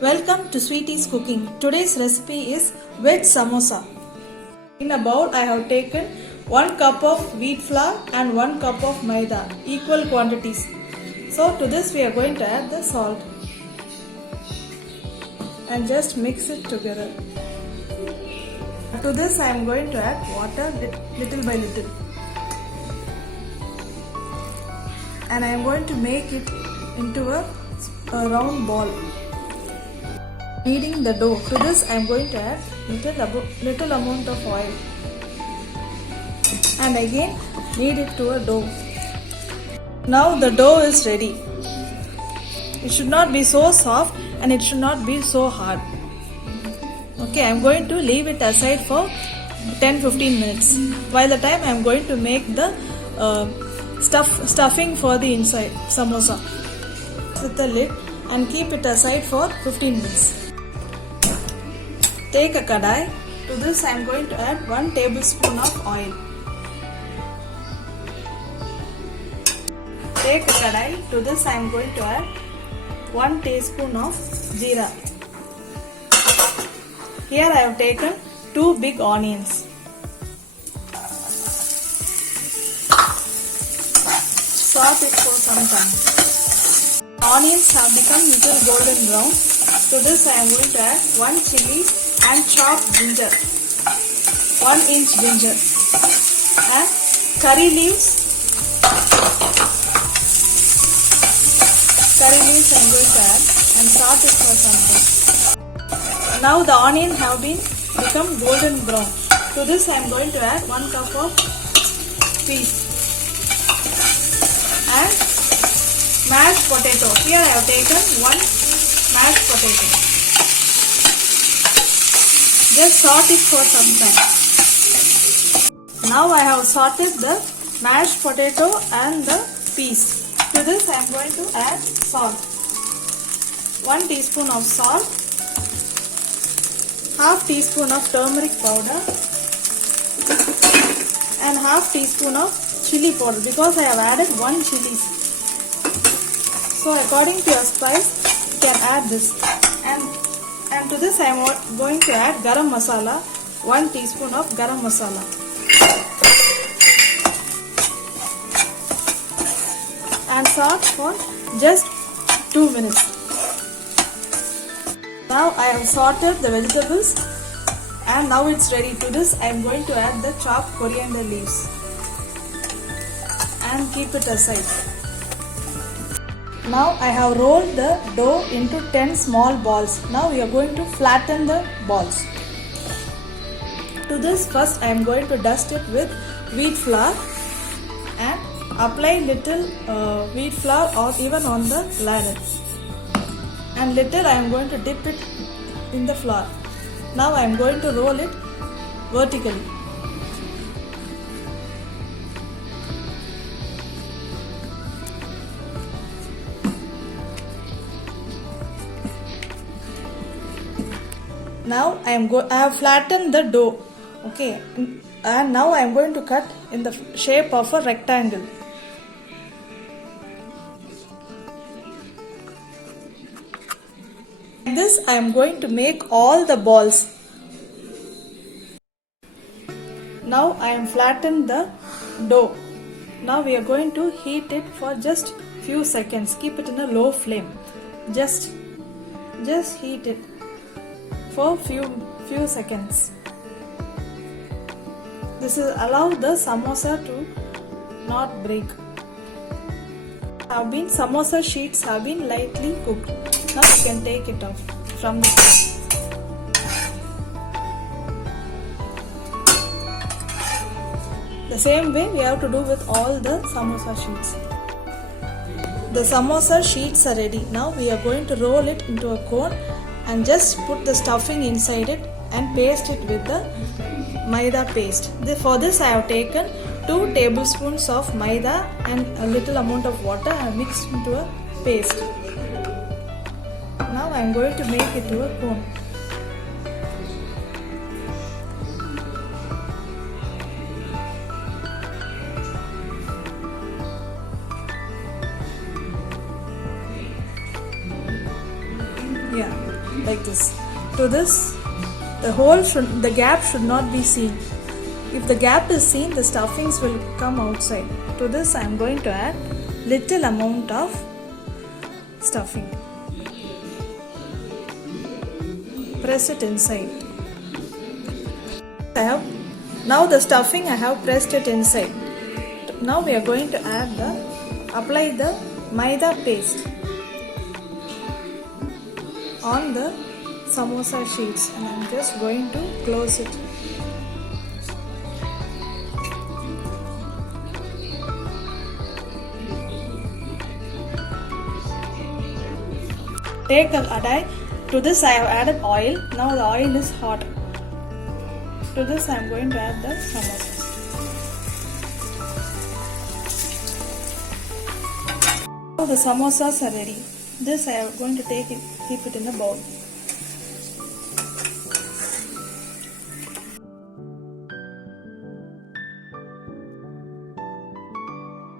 Welcome to Sweetie's Cooking. Today's recipe is veg samosa. In a bowl I have taken 1 cup of wheat flour and 1 cup of maida, equal quantities. So to this we are going to add the salt and just mix it together. To this I am going to add water little by little. And I am going to make it into a round ball. Kneading the dough. To this I am going to add little amount of oil and again knead it to a dough. Now the dough is ready. It should not be so soft and it should not be so hard. Okay, I am going to leave it aside for 10-15 minutes. While the time I am going to make the stuffing for the inside samosa with the lid and keep it aside for 15 minutes. Take a kadai. To this I am going to add 1 tablespoon of oil. Take a kadai. To this I am going to add 1 teaspoon of jeera. Here I have taken 2 big onions. Saute it for some time. Onions have become little golden brown. To this I am going to add 1 chilli and chopped ginger, 1-inch ginger and curry leaves. Curry leaves I am going to add and saute it for some time. Now the onion have become golden brown. To this I am going to add 1 cup of peas and mashed potato. Here I have taken 1 mashed potato. Just saute it for some time. Now I have sauteed the mashed potato and the peas. To this I am going to add salt. 1 teaspoon of salt, half teaspoon of turmeric powder and half teaspoon of chili powder because I have added 1 chili. So according to your spice you can add this. And to this I am going to add garam masala, 1 teaspoon of garam masala. And saute for just 2 minutes. Now I have sauteed the vegetables and now it's ready. To this I am going to add the chopped coriander leaves and keep it aside. Now I have rolled the dough into 10 small balls. Now we are going to flatten the balls. To this first I am going to dust it with wheat flour and apply little wheat flour or even on the ladle. And little I am going to dip it in the flour. Now I am going to roll it vertically. Now I have flattened the dough. Okay, and now I am going to cut in the shape of a rectangle. Like this I am going to make all the balls. Now I am flattened the dough. Now we are going to heat it for just few seconds. Keep it in a low flame. Just heat it for few seconds. This will allow the samosa to not break. Samosa sheets have been lightly cooked. Now you can take it off from the pan. The same way we have to do with all the samosa sheets. The samosa sheets are ready. Now we are going to roll it into a cone and just put the stuffing inside it and paste it with the maida paste. For this I have taken 2 tablespoons of maida and a little amount of water and mixed into a paste. Now I am going to make it to a cone. Yeah. like this. To this, the gap should not be seen. If the gap is seen, the stuffings will come outside. To this, I am going to add little amount of stuffing. Press it inside. Now the stuffing I have pressed it inside. Now we are going to apply the maida paste on the samosa sheets, and I am just going to close it. Take a kadai. To this I have added oil. Now the oil is hot. To this I am going to add the samosas. Now the samosas are ready. This I am going to keep it in a bowl.